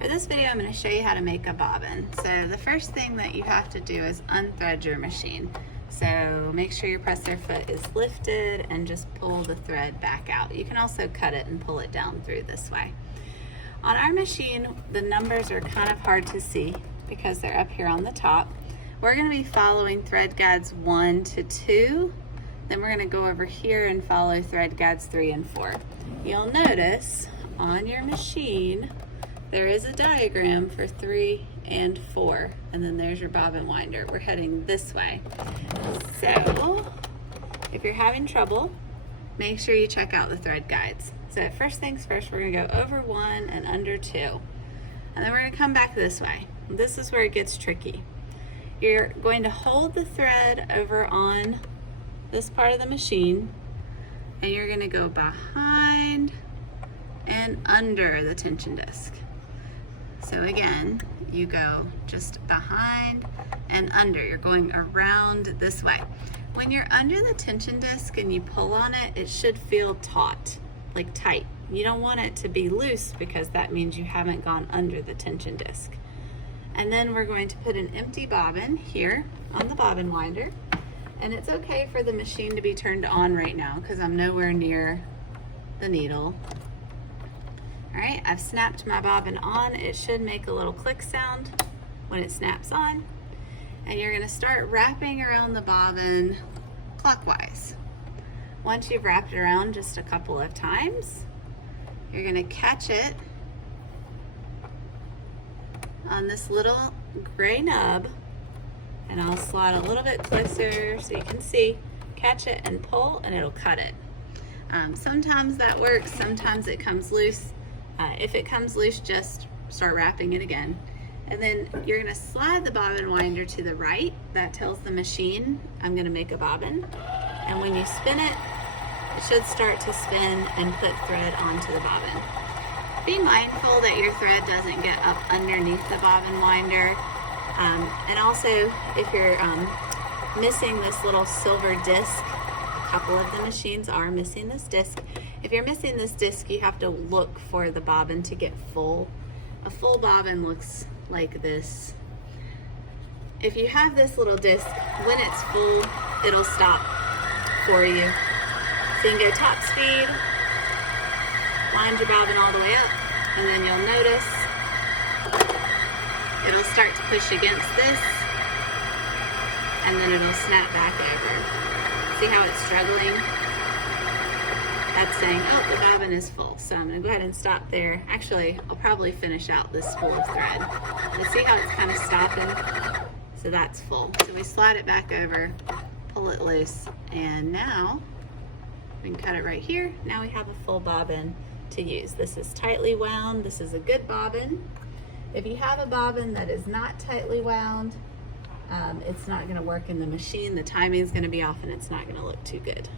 For this video, I'm going to show you how to make a bobbin. So the first thing that you have to do is unthread your machine. So make sure your presser foot is lifted and just pull the thread back out. You can also cut it and pull it down through this way. On our machine, the numbers are kind of hard to see because they're up here on the top. We're going to be following thread guides 1 to 2. Then we're going to go over here and follow thread guides 3 and 4. You'll notice on your machine there is a diagram for 3 and 4, and then there's your bobbin winder. We're heading this way. So if you're having trouble, make sure you check out the thread guides. So first things first, we're gonna go over 1 and under 2. And then we're gonna come back this way. This is where it gets tricky. You're going to hold the thread over on this part of the machine, and you're gonna go behind and under the tension disc. So again, you go just behind and under. You're going around this way. When you're under the tension disc and you pull on it, it should feel taut, like tight. You don't want it to be loose because that means you haven't gone under the tension disc. And then we're going to put an empty bobbin here on the bobbin winder. And it's okay for the machine to be turned on right now because I'm nowhere near the needle. All right, I've snapped my bobbin on. It should make a little click sound when it snaps on. And you're gonna start wrapping around the bobbin clockwise. Once you've wrapped it around just a couple of times, you're gonna catch it on this little gray nub, and I'll slide a little bit closer so you can see. Catch it and pull, and it'll cut it. Sometimes that works, sometimes it comes loose. If it comes loose, just start wrapping it again. And then you're gonna slide the bobbin winder to the right. That tells the machine, I'm gonna make a bobbin. And when you spin it, it should start to spin and put thread onto the bobbin. Be mindful that your thread doesn't get up underneath the bobbin winder. And also, if you're missing this little silver disc, a couple of the machines are missing this disc. If you're missing this disc, you have to look for the bobbin to get full. A full bobbin looks like this. If you have this little disc, when it's full, it'll stop for you. So you can go top speed, wind your bobbin all the way up, and then you'll notice it'll start to push against this, and then it'll snap back over. See how it's struggling? That's saying, oh, the bobbin is full. So I'm gonna go ahead and stop there. Actually, I'll probably finish out this spool of thread. You see how it's kind of stopping? So that's full. So we slide it back over, pull it loose, and now we can cut it right here. Now we have a full bobbin to use. This is tightly wound. This is a good bobbin. If you have a bobbin that is not tightly wound, it's not gonna work in the machine. The timing is gonna be off and it's not gonna look too good.